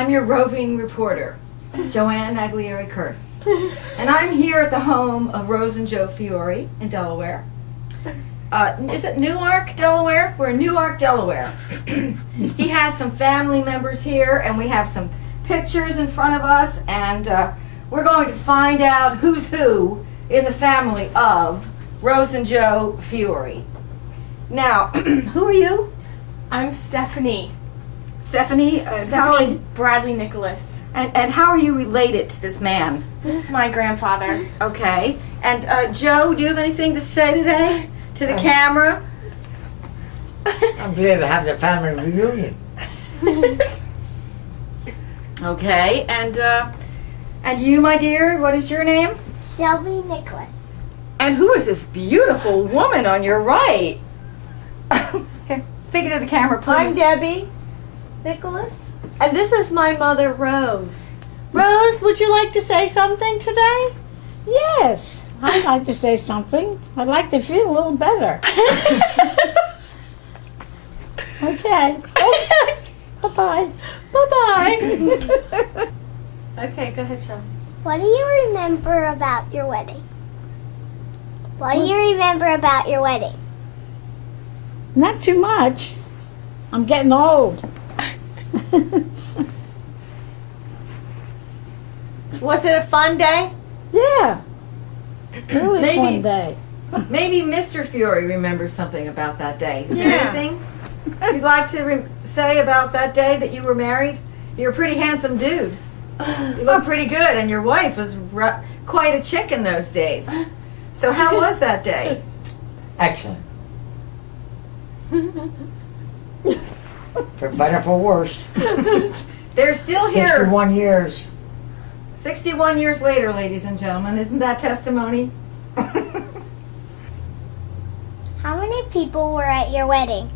I'm your roving reporter, Joanne Aglieri-Kurth. And I'm here at the home of Rose and Joe Fiore in Delaware. Is it Newark, Delaware? We're in Newark, Delaware. He has some family members here, and we have some pictures in front of us, and we're going to find out who's who in the family of Rose and Joe Fiore. Now, who are you? I'm Stephanie. Stephanie? Stephanie Bradley Nicholas. And how are you related to this man? This is my grandfather. Okay. And Joe, do you have anything to say today to the camera? I'm glad to have the family reunion. Okay. And you, my dear, what is your name? Shelby Nicholas. And who is this beautiful woman on your right? Here, speaking to the camera, please. I'm Debbie Nicholas, and this is my mother, Rose. Rose, would you like to say something today? Yes, I'd like to say something. I'd like to feel a little better. Okay. Bye-bye. Bye-bye. Okay, go ahead, Shelby. What do you remember about your wedding? What do you remember about your wedding? Not too much. I'm getting old. Was it a fun day? Yeah. Really Maybe. fun day. Maybe Mr. Fiore remembers something about that day. Is there Yeah. anything you'd like to say about that day that you were married? You're a pretty handsome dude. You look pretty good, and your wife was quite a chick in those days. So how was that day? Excellent. For better, for worse. They're still here 61 years. 61 years later, ladies and gentlemen. Isn't that testimony? How many people were at your wedding?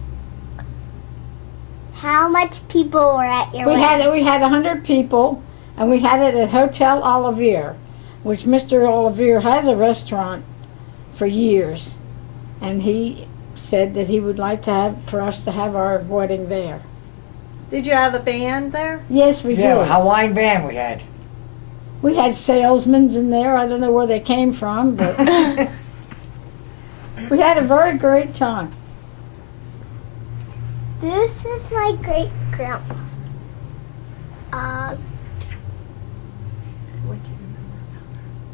How much people were at your We wedding? had 100 people, and we had it at Hotel Olivier, which Mr. Olivier has a restaurant for years, and he said that he would like to have for us to have our wedding there. Did you have a band there? Yes, we Yeah, a did. Hawaiian band we had. We had salesmen in there. I don't know where they came from, but we had a very great time. This is my great grandma.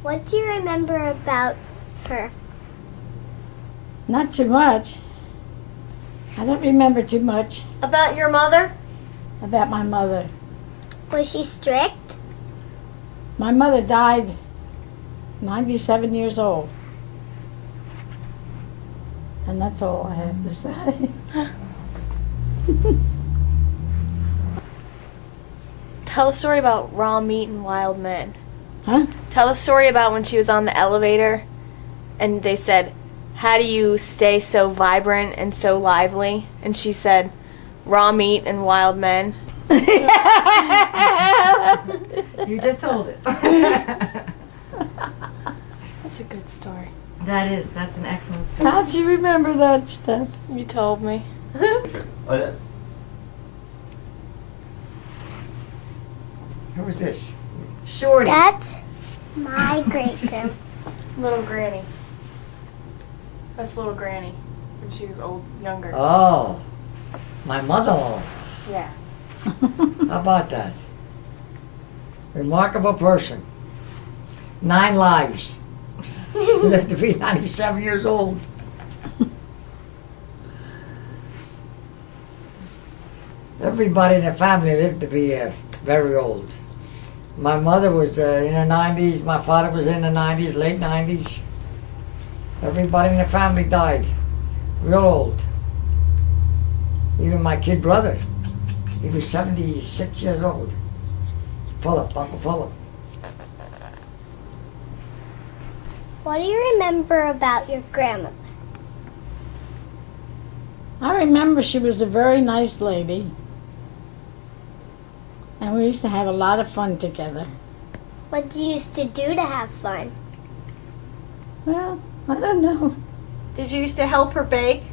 What do you remember about her? Not too much. I don't remember too much About your mother? about my mother. Was she strict? My mother died 97 years old. And that's all I have to say. Tell a story about raw meat and wild men. Huh? Tell a story about when she was on the elevator and they said, "How do you stay so vibrant and so lively?" And she said, "Raw meat and wild men." You just told it. That's a good story. That's an excellent story. How'd you remember that stuff? You told me. Who was this? Shorty. That's my great grandma. Little Granny. That's little Granny when she was younger. Oh, my mother-in-law. Yeah. How about that? Remarkable person. 9 lives. She lived to be 97 years old. Everybody in the family lived to be very old. My mother was in the 90s, my father was in the 90s, late 90s. Everybody in the family died, real old. Even my kid brother, he was 76 years old. Philip, Uncle Philip. What do you remember about your grandma? I remember she was a very nice lady. And we used to have a lot of fun together. What do you used to do to have fun? Well, I don't know. Did you used to help her bake?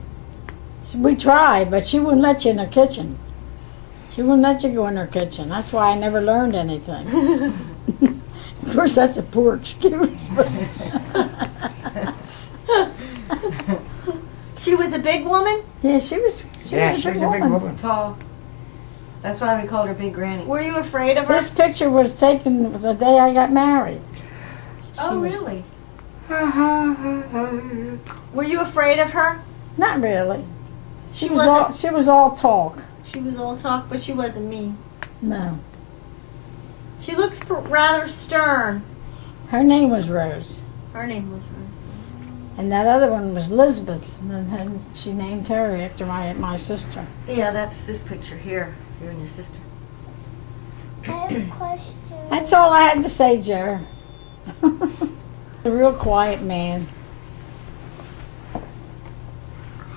We tried, but she wouldn't let you in the kitchen. She wouldn't let you go in her kitchen. That's why I never learned anything. Of course, that's a poor excuse. But She was a big woman? yeah, she was a big woman. Tall. That's why we called her Big Granny. Were you afraid of her? This picture was taken the day I got married. Oh, She was- really? Were you afraid of her? Not really. She She was all talk. She was all talk, but she wasn't mean. No. She looks rather stern. Her name was Rose. Her name was Rose. And that other one was Elizabeth. And then she named her after my sister. Yeah, that's this picture here. You and your sister. I have a question. That's all I had to say, Jer. A real quiet man.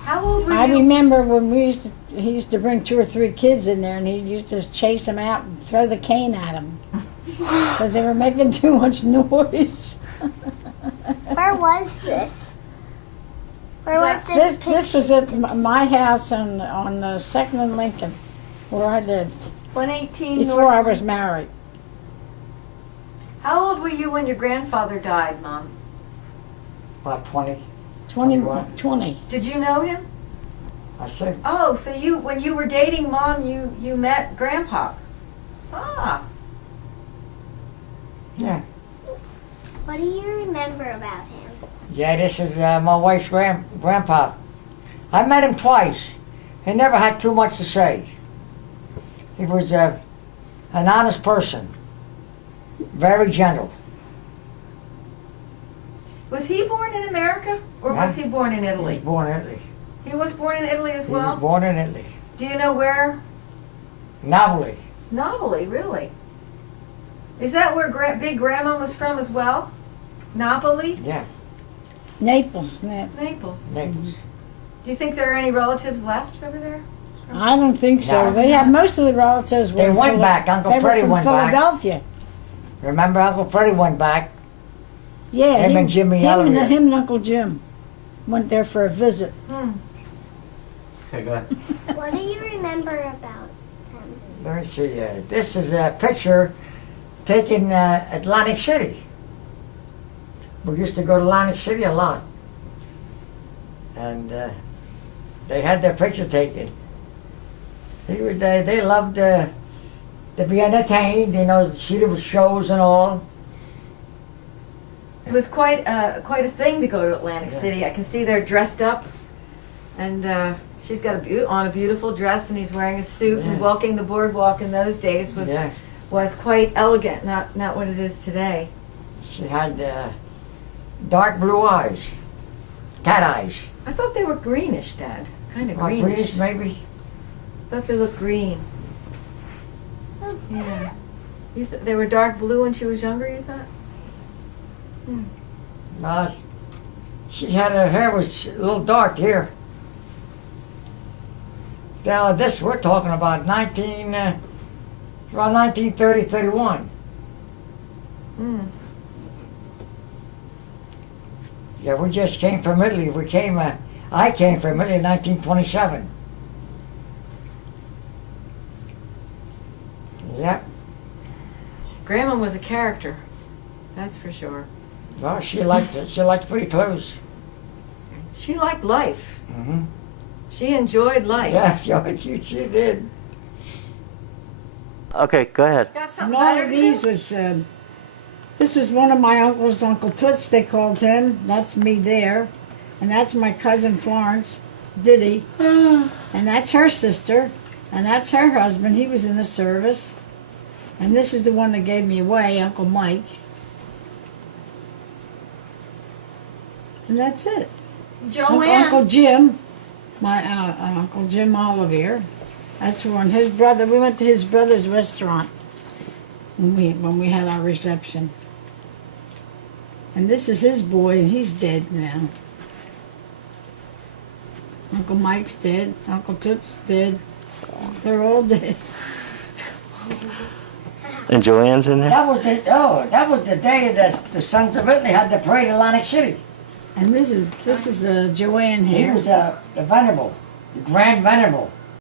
How old were I you? remember when he used to bring 2 or 3 kids in there, and he used to chase them out and throw the cane at them because they were making too much noise. Where was this? Where was this picture? This was at my house on 2nd and Lincoln, where I lived 118 before North. I was married. How old were you when your grandfather died, Mom? About 20. 20. Did you know him? I said, Oh, so when you were dating Mom, you met Grandpa. Ah. yeah. What do you remember about him? Yeah, this is my wife's grandpa. I met him twice. He never had too much to say. He was an honest person. Very gentle. Was he born in America or was he born in He was Italy? born in Italy. He was born in Italy as He was well? born in Italy. Do you know where? Napoli. Napoli, really? Is that where Big Grandma was from as well? Napoli? Yeah, Naples. Naples. Naples. Do you think there are any relatives left over there? I don't think so. No. They had most of the relatives. They were went from back. Uncle they were Freddie from went back. Philadelphia. Remember, Uncle Freddie went back. Yeah, Him and Jimmy him Elliott. him and Uncle Jim went there for a visit. Okay, go ahead. What do you remember about him? Let me see. This is a picture taken Atlantic City. We used to go to Atlantic City a lot. And they had their picture taken. They loved to be entertained, you know, see the shows and all. It was quite a thing to go to Atlantic City. I can see they're dressed up, and she's got on a beautiful dress, and he's wearing a suit. Yeah. And walking the boardwalk in those days was quite elegant, not what it is today. She had dark blue eyes, cat eyes. I thought they were greenish, Dad. Kind of Like greenish. greenish, maybe. I thought they looked green. Yeah. They were dark blue when she was younger, you thought? She had her hair was a little dark here. Now this we're talking about around 1930, 31. Mm. Yeah, we just came from Italy. I came from Italy in 1927. Yep. Grandma was a character, that's for sure. Well, she liked it. She liked pretty clothes. She liked life. Mm-hmm. She enjoyed life. Yeah, she did. Okay, go ahead. Got And something all better of to these do? was, this was one of my uncles, Uncle Toots, they called him. That's me there. And that's my cousin Florence, Diddy. And that's her sister. And that's her husband. He was in the service. And this is the one that gave me away, Uncle Mike. And that's it. Joanne. Uncle Jim, my Uncle Jim Olivier. That's when his brother. We went to his brother's restaurant when we had our reception. And this is his boy, and he's dead now. Uncle Mike's dead. Uncle Toots is dead. They're all dead. And Joanne's in there? That was the day that the Sons of Italy had the parade in Atlantic City. And this is Joanne He here. was the venerable, the grand venerable.